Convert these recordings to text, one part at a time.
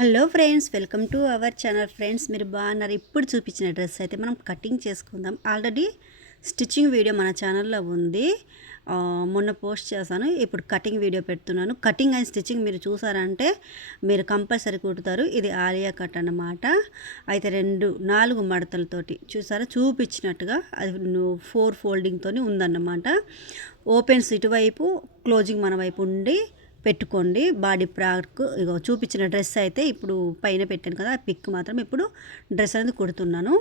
Hello friends welcome to our channel friends. మీరు బాగున్నారు? ఇప్పుడు చూపించిన డ్రెస్ అయితే మనం కటింగ్ చేసుకుందాం. ఆల్రెడీ స్టిచ్చింగ్ వీడియో మన ఛానల్లో ఉంది. మొన్న పోస్ట్ చేశాను. ఇప్పుడు కటింగ్ వీడియో పెడుతున్నాను. కటింగ్ అండ్ స్టిచ్చింగ్ మీరు చూసారంటే మీరు కంపల్సరీ కుడతారు. ఇది ఆలియా కట్ అన్నమాట. అయితే రెండు నాలుగు మడతలతోటి చూసారా? చూపించినట్టుగా అది ఫోర్ ఫోల్డింగ్తో ఉందన్నమాట. ఓపెన్స్ ఇటువైపు క్లోజింగ్ మన వైపు ఉండి పెట్టుకోండి. బాడీ ప్రాక్ ఇగో చూపించిన డ్రెస్ అయితే ఇప్పుడు పైన పెట్టాను కదా ఆ పిక్ మాత్రం ఇప్పుడు డ్రెస్ అనేది కుడుతున్నాను.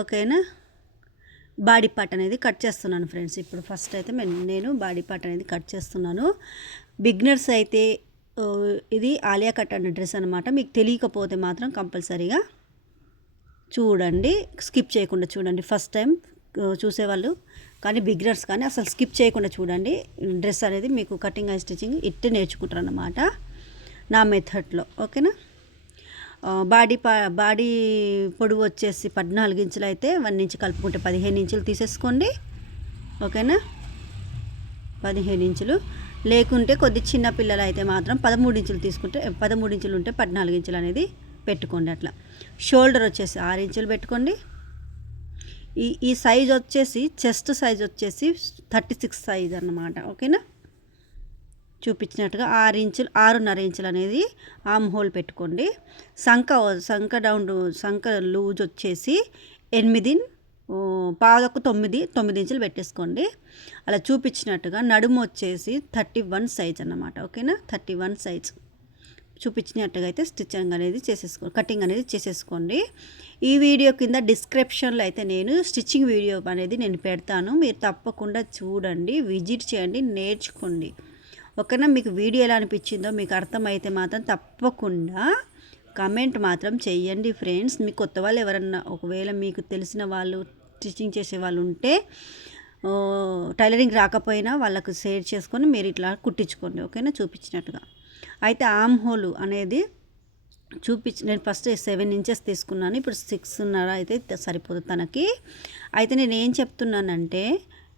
ఓకేనా? బాడీ పార్ట్ అనేది కట్ చేస్తున్నాను ఫ్రెండ్స్. ఇప్పుడు ఫస్ట్ అయితే నేను బాడీ పార్ట్ అనేది కట్ చేస్తున్నాను. బిగ్నర్స్ అయితే ఇది ఆలియా కట్ అన్న డ్రెస్ అనమాట మీకు తెలియకపోతే మాత్రం కంపల్సరీగా చూడండి. స్కిప్ చేయకుండా చూడండి. ఫస్ట్ టైం చూసేవాళ్ళు కానీ బిగినర్స్ కానీ అసలు స్కిప్ చేయకుండా చూడండి. డ్రెస్ అనేది మీకు కటింగ్ అండ్ స్టిచ్చింగ్ ఇట్టే నేర్చుకుంటారు అన్నమాట నా మెథడ్లో. ఓకేనా? బాడీ పా బాడీ పొడవు వచ్చేసి పద్నాలుగు ఇంచులు అయితే వన్ ఇంచు కలుపుకుంటే పదిహేను ఇంచులు తీసేసుకోండి. ఓకేనా? పదిహేను ఇంచులు. లేకుంటే కొద్ది చిన్న పిల్లలు అయితే మాత్రం పదమూడు ఇంచులు తీసుకుంటే పదమూడు ఇంచులు ఉంటే పద్నాలుగు ఇంచులు అనేది పెట్టుకోండి అట్లా. షోల్డర్ వచ్చేసి ఆరు ఇంచులు పెట్టుకోండి. ఈ ఈ సైజ్ వచ్చేసి చెస్ట్ సైజ్ వచ్చేసి థర్టీ సిక్స్ సైజ్ అన్నమాట ఓకేనా? చూపించినట్టుగా ఆరు ఇంచులు ఆరున్నర ఇంచులు అనేది ఆమ్ హోల్ పెట్టుకోండి. సంఖ సంఖ డౌన్ సంఖ లూజ్ వచ్చేసి ఎనిమిది పాదకు తొమ్మిది తొమ్మిది ఇంచులు పెట్టేసుకోండి. అలా చూపించినట్టుగా నడుము వచ్చేసి థర్టీ వన్ సైజ్ అన్నమాట ఓకేనా? థర్టీ వన్ సైజ్ చూపించినట్టుగా అయితే స్టిచ్చింగ్ అనేది చేసేసుకో కటింగ్ అనేది చేసేసుకోండి. ఈ వీడియో కింద డిస్క్రిప్షన్లో అయితే నేను స్టిచ్చింగ్ వీడియో అనేది నేను పెడతాను. మీరు తప్పకుండా చూడండి విజిట్ చేయండి నేర్చుకోండి. ఓకేనా మీకు వీడియో ఎలా అనిపించిందో మీకు అర్థమైతే మాత్రం తప్పకుండా కమెంట్ మాత్రం చేయండి ఫ్రెండ్స్. మీ కొత్త వాళ్ళు ఎవరన్నా ఒకవేళ మీకు తెలిసిన వాళ్ళు స్టిచ్చింగ్ చేసే వాళ్ళు ఉంటే టైలరింగ్ రాకపోయినా వాళ్ళకు షేర్ చేసుకొని మీరు ఇట్లా కుట్టించుకోండి. ఓకేనా? చూపించినట్టుగా. అయితే ఆమ్ హోల్ అనేది చూపించి నేను ఫస్ట్ సెవెన్ ఇంచెస్ తీసుకున్నాను. ఇప్పుడు సిక్స్న్నర అయితే సరిపోతుంది తనకి. అయితే నేను ఏం చెప్తున్నానంటే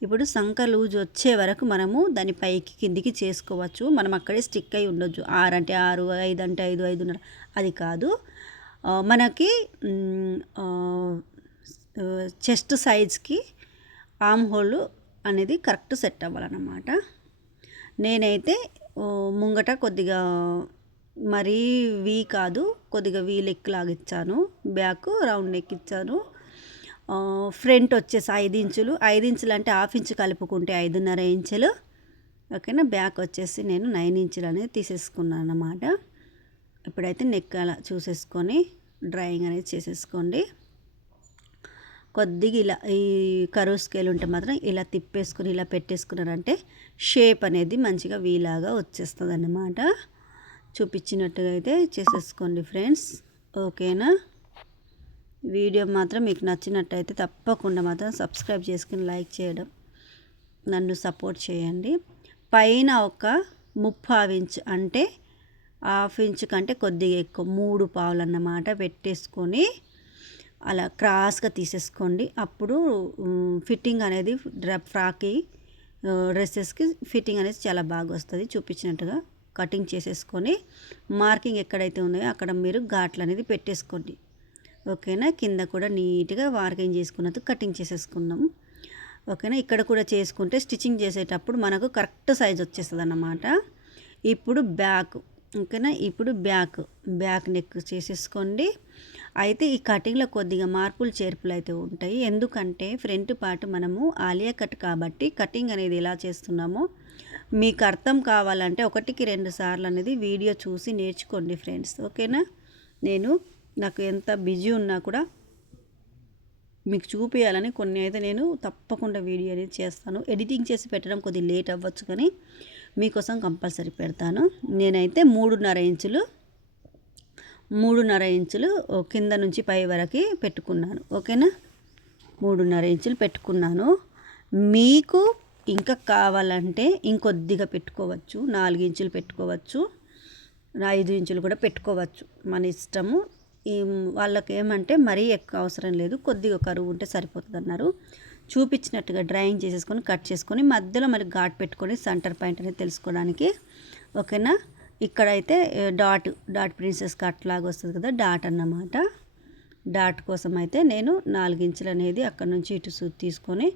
ఇప్పుడు సంఖ లూజ్ వచ్చే వరకు మనము దాని పైకి కిందికి చేసుకోవచ్చు. మనం అక్కడే స్టిక్ అయి ఉండొచ్చు. ఆరు అంటే ఆరు ఐదు అంటే ఐదు ఐదున్నర. అది కాదు. మనకి చెస్ట్ సైజ్కి ఆమ్ హోల్ అనేది కరెక్ట్ సెట్ అవ్వాలన్నమాట. నేనైతే ముంగట కొద్దిగా మరీ వీ కాదు కొద్దిగా వీ లెక్ లాగిచ్చాను బ్యాక్ రౌండ్ నెక్ ఇచ్చాను. ఫ్రంట్ వచ్చేసి ఐదు ఇంచులు. ఐదు ఇంచులు అంటే హాఫ్ ఇంచు కలుపుకుంటే ఐదున్నర ఇంచులు. ఓకేనా? బ్యాక్ వచ్చేసి నేను నైన్ ఇంచులు అనేది తీసేసుకున్నాను అన్నమాట ఇప్పుడైతే నెక్ అలా చూసేసుకొని డ్రాయింగ్ అనేది చేసేసుకోండి. కొద్దిగా ఇలా ఈ కరువు స్కేల్ ఉంటే మాత్రం ఇలా తిప్పేసుకుని ఇలా పెట్టేసుకున్నారంటే షేప్ అనేది మంచిగా వీలాగా వచ్చేస్తుంది అన్నమాట చూపించినట్టుగా అయితే చేసేసుకోండి ఫ్రెండ్స్. ఓకేనా? వీడియో మాత్రం మీకు నచ్చినట్టయితే తప్పకుండా మాత్రం సబ్స్క్రైబ్ చేసుకుని లైక్ చేయడం నన్ను సపోర్ట్ చేయండి. పైన ఒక ముప్పావు ఇంచ్ అంటే హాఫ్ ఇంచ్ కంటే కొద్దిగా ఎక్కువ మూడు పావులు అన్నమాట పెట్టేసుకొని అలా క్రాస్గా తీసేసుకోండి. అప్పుడు ఫిట్టింగ్ అనేది ఫ్రాక్కి డ్రెస్సెస్కి ఫిట్టింగ్ అనేది చాలా బాగా వస్తుంది. చూపించినట్టుగా కటింగ్ చేసేసుకొని మార్కింగ్ ఎక్కడైతే ఉన్నాయో అక్కడ మీరు ఘాట్లు అనేది పెట్టేసుకోండి. ఓకేనా? కింద కూడా నీట్గా మార్కింగ్ చేసుకున్నట్టు కటింగ్ చేసేసుకుందాం. ఓకేనా? ఇక్కడ కూడా చేసుకుంటే స్టిచ్చింగ్ చేసేటప్పుడు మనకు కరెక్ట్ సైజ్ వచ్చేస్తుంది అన్నమాట ఇప్పుడు బ్యాక్. ఓకేనా? ఇప్పుడు బ్యాక్ బ్యాక్ నెక్ చేసేసుకోండి. అయితే ఈ కటింగ్లో కొద్దిగా మార్పులు చేర్పులు అయితే ఉంటాయి. ఎందుకంటే ఫ్రంట్ పార్ట్ మనము ఆలియా కట్ కాబట్టి కటింగ్ అనేది ఎలా చేస్తున్నామో మీకు అర్థం కావాలంటే ఒకటికి రెండు సార్లు అనేది వీడియో చూసి నేర్చుకోండి ఫ్రెండ్స్. ఓకేనా? నేను నాకు ఎంత బిజీ ఉన్నా కూడా మీకు చూపించాలని కొన్ని అయితే నేను తప్పకుండా వీడియో అనేది చేస్తాను. ఎడిటింగ్ చేసి పెట్టడం కొద్దిగా లేట్ అవ్వచ్చు కానీ మీకోసం కంపల్సరీ పెడతాను. నేనైతే మూడున్నర ఇంచులు మూడున్నర ఇంచులు కింద నుంచి పై వరకు పెట్టుకున్నాను. ఓకేనా? మూడున్నర ఇంచులు పెట్టుకున్నాను. మీకు ఇంకా కావాలంటే ఇంకొద్దిగా పెట్టుకోవచ్చు. నాలుగు ఇంచులు పెట్టుకోవచ్చు. ఐదు ఇంచులు కూడా పెట్టుకోవచ్చు. మన ఇష్టము. ఈ వాళ్ళకి ఏమంటే మరీ ఎక్కువ అవసరం లేదు. కొద్దిగా కరువు ఉంటే సరిపోతుంది అన్నారు చూపించినట్టుగా డ్రాయింగ్ చేసేసుకొని కట్ చేసుకొని మధ్యలో మరి ఘాట్ పెట్టుకొని సెంటర్ పాయింట్ అనేది తెలుసుకోవడానికి ఓకేనా? ఇక్కడైతే డాట్ డాట్ ప్రిన్సెస్ కట్ లాగా వస్తుంది కదా డాట్ అన్నమాట. డాట్ కోసం అయితే నేను నాలుగించులు అనేది అక్కడ నుంచి ఇటు సూ తీసుకొని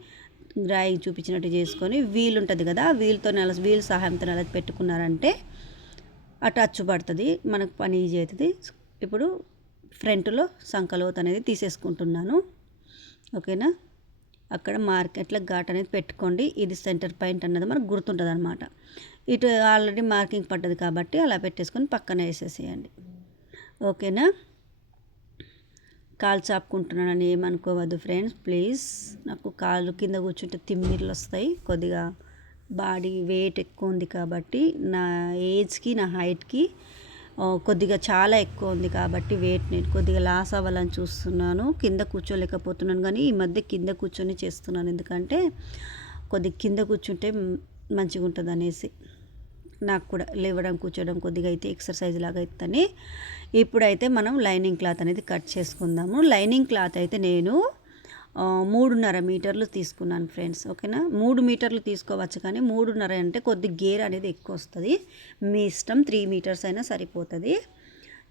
డ్రాయింగ్ చూపించినట్టు చేసుకొని వీల్ ఉంటుంది కదా వీల్తో నెల వీల్ సహాయంతో నెల పెట్టుకున్నారంటే ఆ టచ్ పడుతుంది మనకు పని ఈజీ అవుతుంది ఇప్పుడు ఫ్రంట్లో సంకలోత్ అనేది తీసేసుకుంటున్నాను. ఓకేనా? అక్కడ మార్కెట్లో ఘాట్ అనేది పెట్టుకోండి. ఇది సెంటర్ పాయింట్ అన్నది మనకు గుర్తుంటుంది అనమాట ఇటు ఆల్రెడీ మార్కింగ్ పడ్డది కాబట్టి అలా పెట్టేసుకొని పక్కన వేసేసేయండి. ఓకేనా? కాలు చాపుకుంటున్నానని ఏమనుకోవద్దు ఫ్రెండ్స్. ప్లీజ్ నాకు కాళ్ళు కింద కూర్చుంటే తిమ్మిర్లు వస్తాయి. కొద్దిగా బాడీ వెయిట్ ఎక్కువ ఉంది కాబట్టి నా ఏజ్కి నా హైట్కి కొద్దిగా చాలా ఎక్కువ ఉంది కాబట్టి వెయిట్ నేను కొద్దిగా లాస్ అవ్వాలని చూస్తున్నాను. కింద కూర్చోలేకపోతున్నాను కానీ ఈ మధ్య కింద కూర్చొని చేస్తున్నాను. ఎందుకంటే కొద్దిగా కింద కూర్చుంటే మంచిగా ఉంటుంది అనేసి. నాకు కూడా లేవడం కూర్చోవడం కొద్దిగా అయితే ఎక్సర్సైజ్ లాగా అవుతుందని ఇప్పుడైతే మనం లైనింగ్ క్లాత్ అనేది కట్ చేసుకుందాము. లైనింగ్ క్లాత్ అయితే నేను మూడున్నర మీటర్లు తీసుకున్నాను ఫ్రెండ్స్ ఓకేనా? మూడు మీటర్లు తీసుకోవచ్చు కానీ మూడున్నర అంటే కొద్ది గేర్ అనేది ఎక్కువ వస్తుంది. మీ ఇష్టం త్రీ మీటర్స్ అయినా సరిపోతుంది.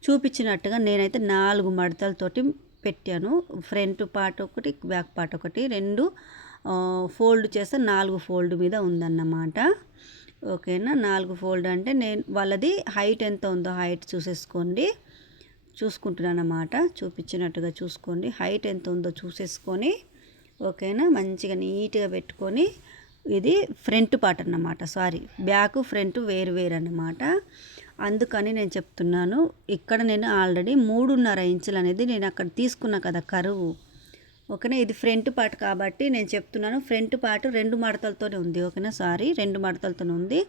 చూపించినట్టుగా నేనైతే నాలుగు మడతలతోటి పెట్టాను. ఫ్రంట్ పార్ట్ ఒకటి బ్యాక్ పార్ట్ ఒకటి రెండు ఫోల్డ్ చేస్తే నాలుగు ఫోల్డ్ మీద ఉందన్నమాట. ఓకేనా? నాలుగు ఫోల్డ్ అంటే నేను వాళ్ళది హైట్ ఎంత ఉందో హైట్ చూసేసుకోండి. చూసుకుంటున్నాను అన్నమాట చూపించినట్టుగా చూసుకోండి. హైట్ ఎంత ఉందో చూసేసుకొని ఓకేనా? మంచిగా నీట్గా పెట్టుకొని ఇది ఫ్రంట్ పార్ట్ అన్నమాట. సారీ బ్యాక్ ఫ్రంట్ వేరు వేరు అన్నమాట. అందుకని నేను చెప్తున్నాను ఇక్కడ నేను ఆల్రెడీ మూడున్నర ఇంచులు అనేది నేను అక్కడ తీసుకున్నా కదా కరువు. ఓకేనా? ఇది ఫ్రంట్ పార్ట్ కాబట్టి నేను చెప్తున్నాను. ఫ్రంట్ పార్ట్ రెండు మడతలతోనే ఉంది ఓకేనా? సారీ రెండు మడతలతోనే ఉంది.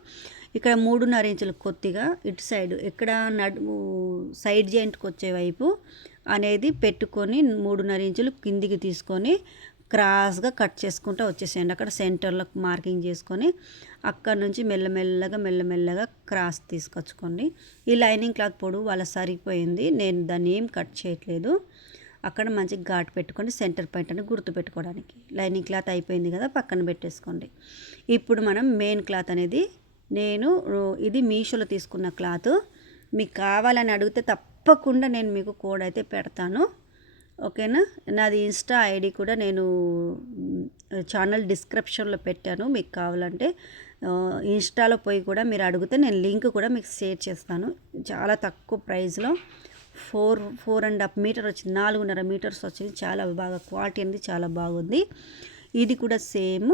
ఇక్కడ మూడున్నర ఇంచులు కొద్దిగా ఇటు సైడ్ ఇక్కడ నడుము సైడ్ జాయింట్కి వచ్చే వైపు అనేది పెట్టుకొని మూడున్నర ఇంచులు కిందికి తీసుకొని క్రాస్గా కట్ చేసుకుంటూ వచ్చేసేయండి. అక్కడ సెంటర్లో మార్కింగ్ చేసుకొని అక్కడ నుంచి మెల్లమెల్లగా మెల్లమెల్లగా క్రాస్ తీసుకొచ్చుకోండి. ఈ లైనింగ్ క్లాత్ పొడవు వాళ్ళ సరిపోయింది నేను దాన్ని ఏం కట్ చేయట్లేదు. అక్కడ మంచి ఘాట్ పెట్టుకోండి సెంటర్ పాయింట్ అని గుర్తు పెట్టుకోవడానికి. లైనింగ్ క్లాత్ అయిపోయింది కదా పక్కన పెట్టేసుకోండి. ఇప్పుడు మనం మెయిన్ క్లాత్ అనేది నేను ఇది మీషోలో తీసుకున్న క్లాత్. మీకు కావాలని అడిగితే తప్పకుండా నేను మీకు కోడ్ అయితే పెడతాను. ఓకేనా? నాది ఇన్స్టా ఐడి కూడా నేను ఛానల్ డిస్క్రిప్షన్లో పెట్టాను. మీకు కావాలంటే ఇన్స్టాలో పోయి కూడా మీరు అడిగితే నేను లింక్ కూడా మీకు షేర్ చేస్తాను. చాలా తక్కువ ప్రైస్లో. Four four and half meter వచ్చింది. నాలుగున్నర మీటర్స్ వచ్చింది. చాలా బాగా క్వాలిటీ అనేది చాలా బాగుంది. ఇది కూడా సేమ్.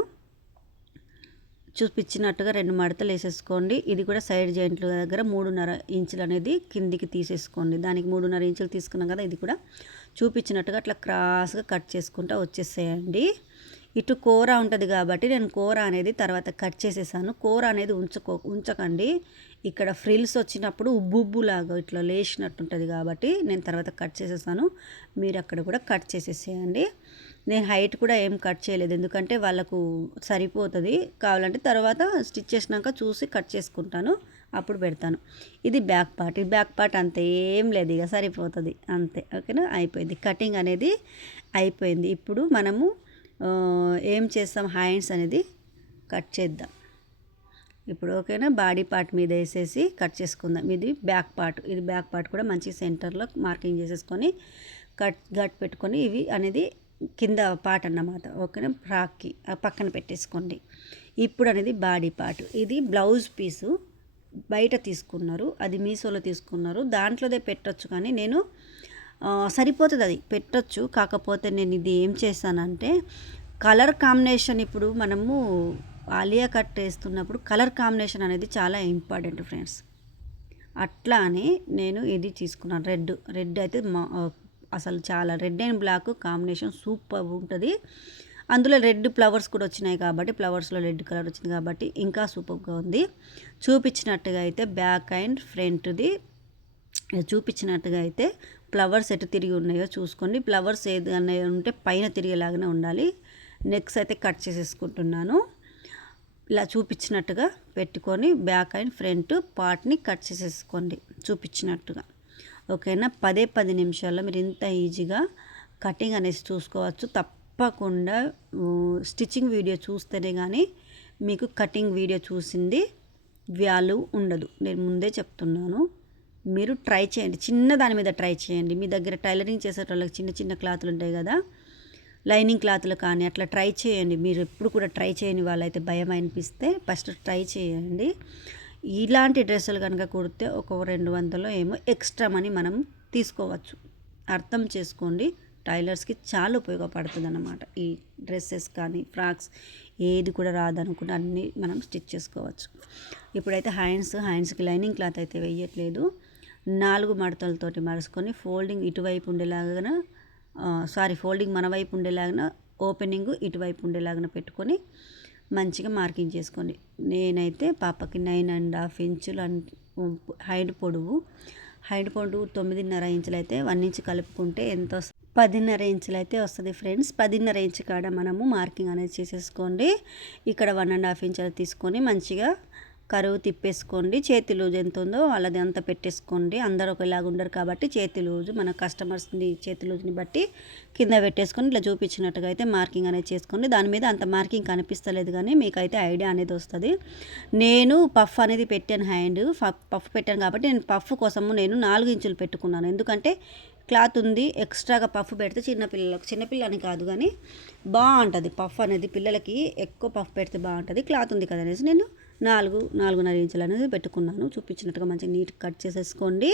చూపించినట్టుగా రెండు మడతలు వేసేసుకోండి. ఇది కూడా సైడ్ జాయింట్ల దగ్గర మూడున్నర ఇంచులు అనేది కిందికి తీసేసుకోండి. దానికి మూడున్నర ఇంచులు తీసుకున్నాం కదా ఇది కూడా చూపించినట్టుగా అట్లా క్రాస్గా కట్ చేసుకుంటూ వచ్చేసేయండి. ఇటు కూర ఉంటుంది కాబట్టి నేను కూర అనేది తర్వాత కట్ చేసేసాను. కూర అనేది ఉంచుకో ఉంచకండి. ఇక్కడ ఫ్రిల్స్ వచ్చినప్పుడు ఉబ్బు ఉబ్బులాగా ఇట్లా లేచినట్టు ఉంటుంది కాబట్టి నేను తర్వాత కట్ చేసేసాను. మీరు అక్కడ కూడా కట్ చేసేసేయండి. నేను హైట్ కూడా ఏం కట్ చేయలేదు. ఎందుకంటే వాళ్ళకు సరిపోతుంది. కావాలంటే తర్వాత స్టిచ్ చేసినాక చూసి కట్ చేసుకుంటాను. అప్పుడు పెడతాను. ఇది బ్యాక్ పార్ట్. ఈ బ్యాక్ పార్ట్ అంతే ఏం లేదు. ఇక సరిపోతుంది. అంతే. ఓకేనా? అయిపోయింది. కటింగ్ అనేది అయిపోయింది. ఇప్పుడు మనము ఏం చేస్తాం? హ్యాండ్స్ అనేది కట్ చేద్దాం. ఇప్పుడు ఓకేనా? బాడీ పార్ట్ మీద వేసేసి కట్ చేసుకుందాం. ఇది బ్యాక్ పార్ట్. ఇది బ్యాక్ పార్ట్ కూడా మంచి సెంటర్లో మార్కింగ్ చేసేసుకొని కట్ గట్ పెట్టుకొని ఇవి అనేది కింద పార్ట్ అన్నమాట. ఓకేనా? ఫ్రాక్కి ఆ పక్కన పెట్టేసుకోండి. ఇప్పుడు అనేది బాడీ పార్ట్. ఇది బ్లౌజ్ పీసు బయట తీసుకున్నారు. అది మీషోలో తీసుకున్నారు. దాంట్లోదే పెట్టొచ్చు కానీ నేను సరిపోతుంది అది పెట్టచ్చు. కాకపోతే నేను ఇది ఏం చేశానంటే కలర్ కాంబినేషన్ ఇప్పుడు మనము ఆలియా కట్ వేస్తున్నప్పుడు కలర్ కాంబినేషన్ అనేది చాలా ఇంపార్టెంట్ ఫ్రెండ్స్. అట్లా అని నేను ఇది తీసుకున్నాను. రెడ్. రెడ్ అయితే మా అసలు చాలా red and black combination super ఉంటుంది. అందులో రెడ్ ఫ్లవర్స్ కూడా వచ్చినాయి కాబట్టి ఫ్లవర్స్లో రెడ్ కలర్ వచ్చింది కాబట్టి ఇంకా సూపర్గా ఉంది. చూపించినట్టుగా అయితే బ్యాక్ అండ్ ఫ్రంట్ది. చూపించినట్టుగా అయితే ఫ్లవర్స్ ఎటు తిరిగి ఉన్నాయో చూసుకోండి. ఫ్లవర్స్ ఏది ఏదైనా ఉంటే పైన తిరిగేలాగానే ఉండాలి. నెక్స్ అయితే కట్ చేసేసుకుంటున్నాను. ఇలా చూపించినట్టుగా పెట్టుకొని బ్యాక్ అండ్ ఫ్రంట్ పార్ట్ని కట్ చేసేసుకోండి. చూపించినట్టుగా. ఓకేనా? పదే పది నిమిషాల్లో మీరు ఇంత ఈజీగా కటింగ్ అనేసి చూసుకోవచ్చు. తప్పకుండా స్టిచ్చింగ్ వీడియో చూస్తేనే కానీ మీకు కటింగ్ వీడియో చూసింది వ్యాల్యూ ఉండదు. నేను ముందే చెప్తున్నాను. మీరు ట్రై చేయండి. చిన్న దాని మీద ట్రై చేయండి. మీ దగ్గర టైలరింగ్ చేసేటోళ్ళకి చిన్న చిన్న క్లాతులు ఉంటాయి కదా? లైనింగ్ క్లాత్లు కానీ అట్లా ట్రై చేయండి. మీరు ఎప్పుడు కూడా ట్రై చేయని వాళ్ళైతే భయం అనిపిస్తే ఫస్ట్ ట్రై చేయండి. ఇలాంటి డ్రెస్సులు కనుక కుడితే ఒక రెండు వందలు ఏమో ఎక్స్ట్రా మనీ మనం తీసుకోవచ్చు. అర్థం చేసుకోండి. టైలర్స్కి చాలా ఉపయోగపడుతుంది అన్నమాట ఈ డ్రెస్సెస్ కానీ ఫ్రాక్స్ ఏది కూడా రాదనుకుంటే అన్నీ మనం స్టిచ్ చేసుకోవచ్చు. ఇప్పుడైతే హ్యాండ్స్ హ్యాండ్స్కి లైనింగ్ క్లాత్ అయితే వేయట్లేదు. నాలుగు మడతలతోటి మరుచుకొని ఫోల్డింగ్ ఇటువైపు ఉండేలాగా సారీ ఫోల్డింగ్ మన వైపు ఉండేలాగా ఓపెనింగ్ ఇటువైపు ఉండేలాగా పెట్టుకొని మంచిగా మార్కింగ్ చేసుకోండి. నేనైతే పాపకి నైన్ అండ్ హాఫ్ ఇంచులు హైట్ పొడవు. హైట్ పొడవు తొమ్మిదిన్నర ఇంచులు అయితే వన్ ఇంచ్ కలుపుకుంటే ఎంత వస్తుంది పదిన్నర ఇంచులు అయితే వస్తుంది ఫ్రెండ్స్. పదిన్నర ఇంచు కాడ మనము మార్కింగ్ అనేది చేసేసుకోండి. ఇక్కడ వన్ అండ్ హాఫ్ ఇంచులు తీసుకొని మంచిగా కరువు తిప్పేసుకోండి చేతి లూజ్ ఎంత ఉందో వాళ్ళది అంత పెట్టేసుకోండి. అందరూ ఒకలాగా ఉండరు కాబట్టి చేతి లూజు మన కస్టమర్స్ని చేతి లూజ్ని బట్టి కింద పెట్టేసుకొని ఇట్లా చూపించినట్టుగా అయితే మార్కింగ్ అనేది చేసుకోండి. దాని మీద అంత మార్కింగ్ కనిపిస్తలేదు కానీ మీకు అయితే ఐడియా అనేది వస్తుంది. నేను పఫ్ అనేది పెట్టాను హ్యాండ్ పఫ్ పెట్టాను కాబట్టి నేను పఫ్ కోసము నేను నాలుగు ఇంచులు పెట్టుకున్నాను. ఎందుకంటే క్లాత్ ఉంది ఎక్స్ట్రాగా పఫ్ పెడితే చిన్నపిల్లలకు చిన్నపిల్లని కాదు కానీ బాగుంటుంది. పఫ్ అనేది పిల్లలకి ఎక్కువ పఫ్ పెడితే బాగుంటుంది. క్లాత్ ఉంది కదా అనేసి నేను నాలుగు నాలుగున్నర ఇంచులు అనేది పెట్టుకున్నాను. చూపించినట్టుగా మంచిగా నీట్ కట్ చేసేసుకోండి.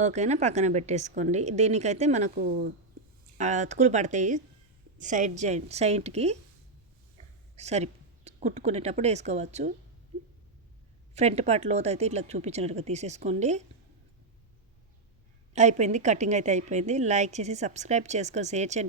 ఓకేనా? పక్కన పెట్టేసుకోండి. దీనికైతే మనకు అతుకులు పడతాయి. సైడ్ జాయింట్ సైడ్కి సరి కుట్టుకునేటప్పుడు వేసుకోవచ్చు. ఫ్రంట్ పార్ట్ లోత్ అయితే ఇట్లా చూపించినట్టుగా తీసేసుకోండి. అయిపోయింది. కటింగ్ అయితే అయిపోయింది. లైక్ చేసి సబ్స్క్రైబ్ చేసుకొని షేర్ చేయండి.